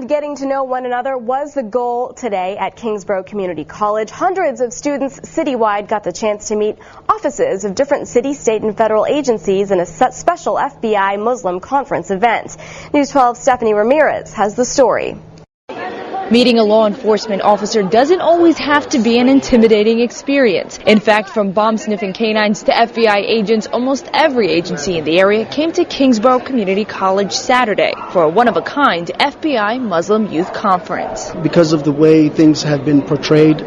And getting to know one another was the goal today at Kingsborough Community College. Hundreds of students citywide got the chance to meet offices of different city, state, and federal agencies in a special FBI Muslim conference event. News 12's Stephanie Ramirez has the story. Meeting a law enforcement officer doesn't always have to be an intimidating experience. In fact, from bomb-sniffing canines to FBI agents, almost every agency in the area came to Kingsborough Community College Saturday for a one-of-a-kind FBI Muslim Youth Conference. Because of the way things have been portrayed,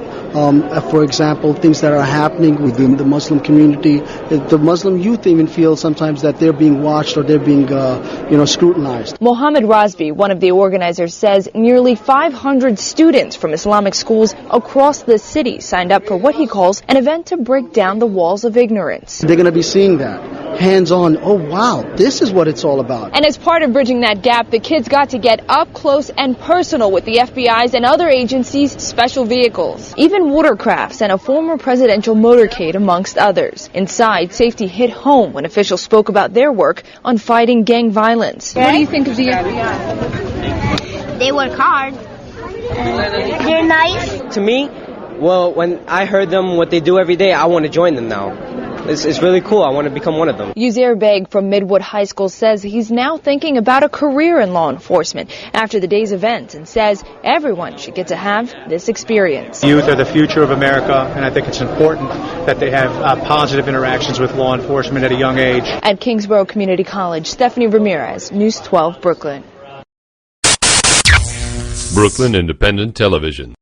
for example, things that are happening within the Muslim community, the Muslim youth even feel sometimes that they're being watched or they're being, scrutinized. Mohammed Razvi, one of the organizers, says nearly 500 students from Islamic schools across the city signed up for what he calls an event to break down the walls of ignorance. They're going to be seeing that hands-on. Oh, wow, this is what it's all about. And as part of bridging that gap, the kids got to get up close and personal with the FBI's and other agencies' special vehicles, even watercrafts and a former presidential motorcade, amongst others. Inside, safety hit home when officials spoke about their work on fighting gang violence. What do you think of the FBI? They work hard. They're nice. To me, well, when I heard them, what they do every day, I want to join them now. It's really cool. I want to become one of them. Uzair Beg from Midwood High School says he's now thinking about a career in law enforcement after the day's event and says everyone should get to have this experience. Youth are the future of America, and I think it's important that they have positive interactions with law enforcement at a young age. At Kingsborough Community College, Stephanie Ramirez, News 12, Brooklyn. Brooklyn Independent Television.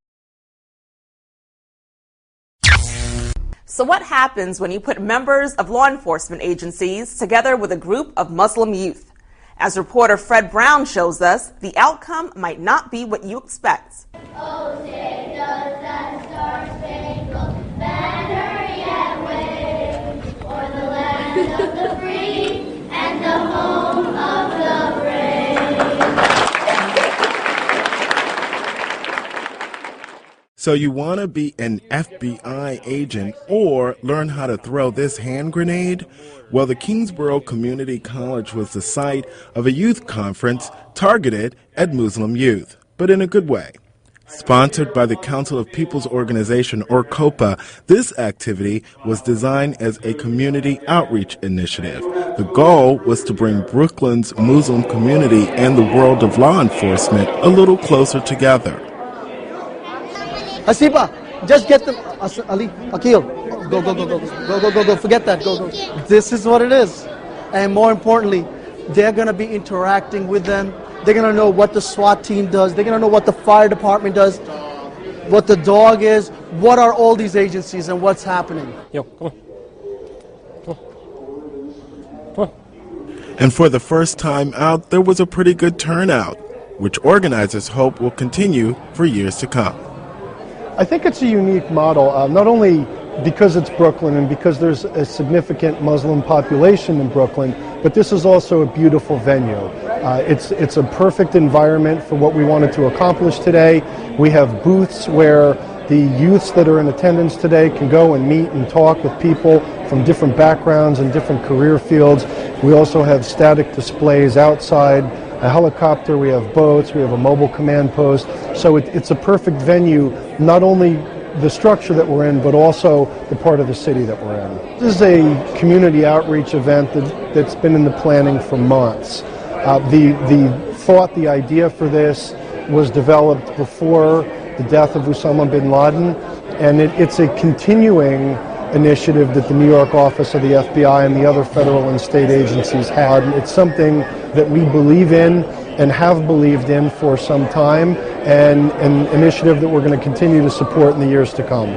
So what happens when you put members of law enforcement agencies together with a group of Muslim youth? As reporter Fred Brown shows us, the outcome might not be what you expect. Oh, say does that star-spangled banner yet wave o'er the land of the free and the home of the brave? So you want to be an FBI agent or learn how to throw this hand grenade? Well, the Kingsborough Community College was the site of a youth conference targeted at Muslim youth, but in a good way. Sponsored by the Council of People's Organization, or COPO, this activity was designed as a community outreach initiative. The goal was to bring Brooklyn's Muslim community and the world of law enforcement a little closer together. Hasiba, just get them. Ali, Akil, go, forget that, go. This is what it is. And more importantly, they're going to be interacting with them. They're going to know what the SWAT team does. They're going to know what the fire department does, what the dog is, what are all these agencies and what's happening. Yo, come on. And for the first time out, there was a pretty good turnout, which organizers hope will continue for years to come. I think it's a unique model, not only because it's Brooklyn and because there's a significant Muslim population in Brooklyn, but this is also a beautiful venue. It's a perfect environment for what we wanted to accomplish today. We have booths where the youths that are in attendance today can go and meet and talk with people from different backgrounds and different career fields. We also have static displays outside, a helicopter, we have boats, we have a mobile command post. So it's a perfect venue, not only the structure that we're in, but also the part of the city that we're in. This is a community outreach event that's been in the planning for months. The thought, the idea for this was developed before the death of Osama bin Laden, and it's a continuing initiative that the New York office of the FBI and the other federal and state agencies had. It's something that we believe in and have believed in for some time, and an initiative that we're going to continue to support in the years to come.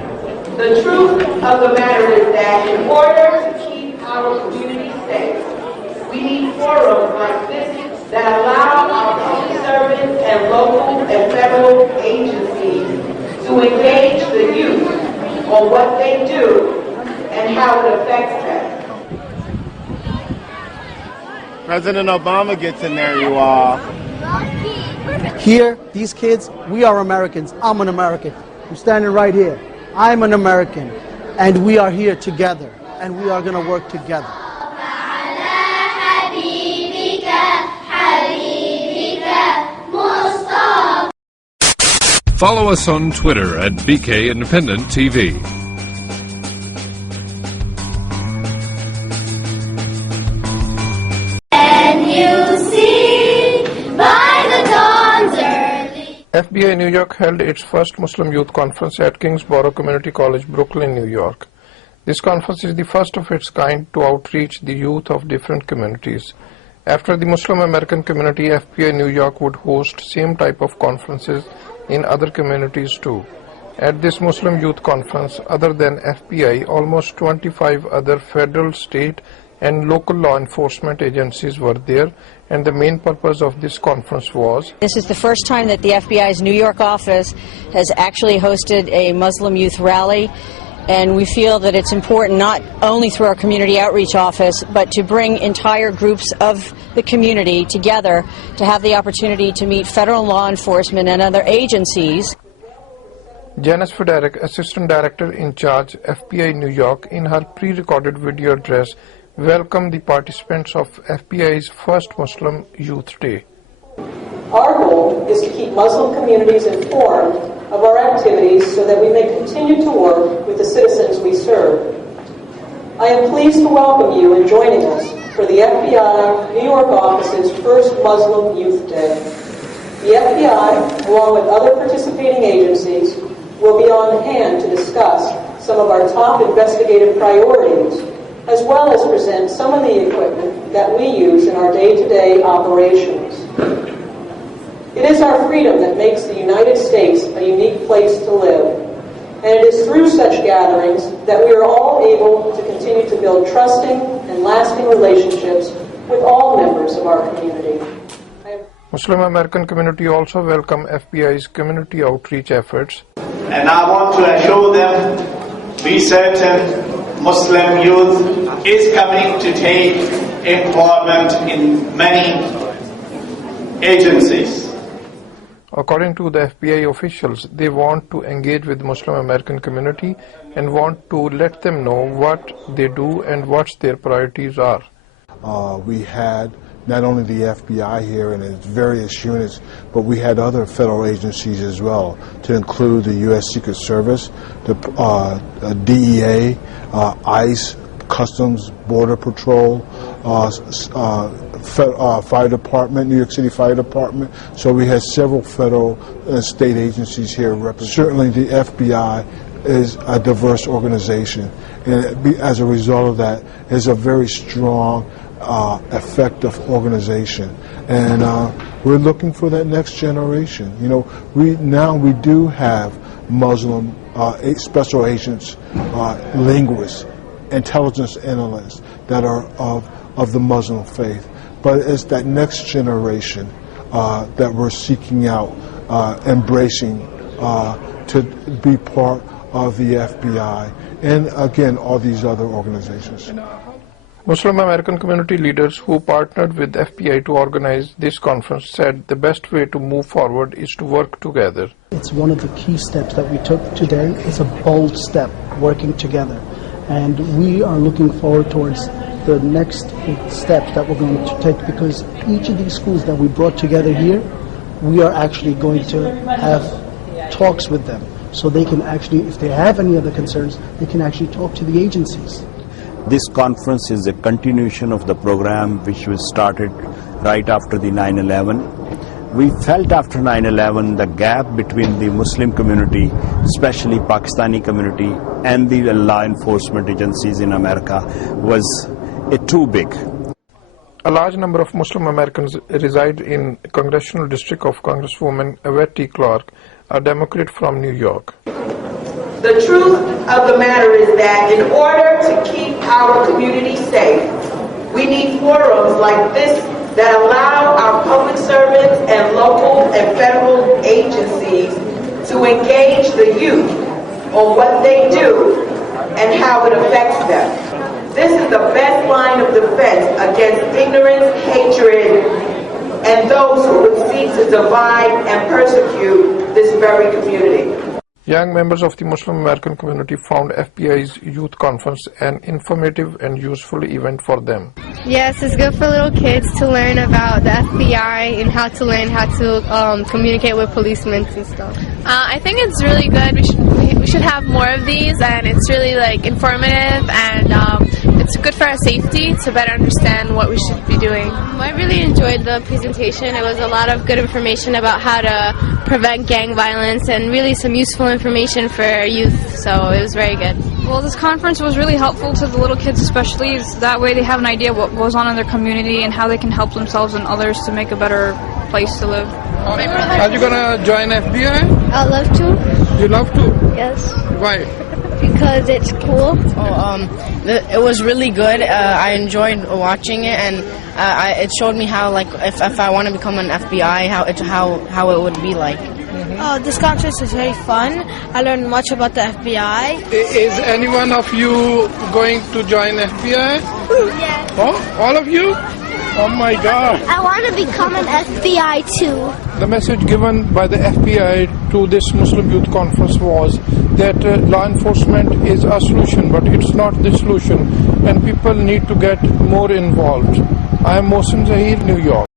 The truth of the matter is that in order to keep our community safe, we need forums like this that allow our public servants and local and federal agencies to engage the youth on what they do and how it affects them. President Obama gets in there, you all. Here, these kids, we are Americans. I'm an American. I'm standing right here. I'm an American. And we are here together. And we are going to work together. Mustafa. Follow us on Twitter at BK Independent TV. FBI New York held its first Muslim Youth Conference at Kingsborough Community College, Brooklyn, New York. This conference is the first of its kind to outreach the youth of different communities. After the Muslim American community, FBI New York would host same type of conferences in other communities too. At this Muslim Youth Conference, other than FBI, almost 25 other federal, state, and local law enforcement agencies were there, and the main purpose of this conference was... This is the first time that the FBI's New York office has actually hosted a Muslim youth rally, and we feel that it's important not only through our community outreach office, but to bring entire groups of the community together to have the opportunity to meet federal law enforcement and other agencies. Janice Federic, Assistant Director in charge, FBI New York, in her pre-recorded video address, welcomed the participants of FBI's first Muslim Youth Day. Our goal is to keep Muslim communities informed of our activities so that we may continue to work with the citizens we serve. I am pleased to welcome you in joining us for the FBI New York office's first Muslim Youth Day. The FBI, along with other participating agencies, will be on hand to discuss some of our top investigative priorities, as well as present some of the equipment that we use in our day-to-day operations. It is our freedom that makes the United States a unique place to live, and it is through such gatherings that we are all able to continue to build trusting and lasting relationships with all members of our community. Muslim American community also welcome FBI's community outreach efforts. And I want to assure them, we certain Muslim youth is coming to take employment in many agencies. According to the FBI officials, they want to engage with Muslim American community and want to let them know what they do and what their priorities are. We had not only the FBI here and its various units, but we had other federal agencies as well, to include the U.S. Secret Service, the DEA, ICE, Customs, Border Patrol, Fire Department, New York City Fire Department. So we had several federal and state agencies here represented. Certainly the FBI is a diverse organization, and as a result of that, is a very strong, effective organization. And we're looking for that next generation. You know, we do have Muslim special agents, linguists, intelligence analysts that are of the Muslim faith, but it's that next generation that we're seeking out, embracing to be part of the FBI and again all these other organizations. Muslim American community leaders who partnered with FBI to organize this conference said the best way to move forward is to work together. It's one of the key steps that we took today. It's a bold step, working together. And we are looking forward towards the next steps that we're going to take, because each of these schools that we brought together here, we are actually going to have talks with them. So they can actually, if they have any other concerns, they can actually talk to the agencies. This conference is a continuation of the program which was started right after the 9/11. We felt after 9/11 the gap between the Muslim community, especially Pakistani community, and the law enforcement agencies in America was too big. A large number of Muslim Americans reside in congressional district of Congresswoman Yvette T. Clarke, a Democrat from New York. The truth of the matter is that in order to keep our community safe, we need forums like this that allow our public servants and local and federal agencies to engage the youth on what they do and how it affects them. This is the best line of defense against ignorance, hatred, and those who would seek to divide and persecute this very community. Young members of the Muslim American community found FBI's youth conference an informative and useful event for them. Yes, it's good for little kids to learn about the FBI and how to learn how to communicate with policemen and stuff. I think it's really good. We should have more of these, and it's really like informative, and it's good for our safety to better understand what we should be doing. I really enjoyed the presentation. It was a lot of good information about how to prevent gang violence and really some useful information for youth, so it was very good. Well, this conference was really helpful to the little kids especially. That way they have an idea what goes on in their community and how they can help themselves and others to make a better place to live. Are you going to join FBI? I'd love to. You love to? Yes. Why? Because it's cool. It was really good. I enjoyed watching it, and it showed me how, like, if I want to become an FBI, how it would be like. This conference was very fun. I learned much about the FBI. Is any one of you going to join FBI? Yes. Oh, all of you? Oh my God. I want to become an FBI too. The message given by the FBI to this Muslim Youth Conference was that law enforcement is a solution, but it's not the solution, and people need to get more involved. I am Mohsin Zahir, New York.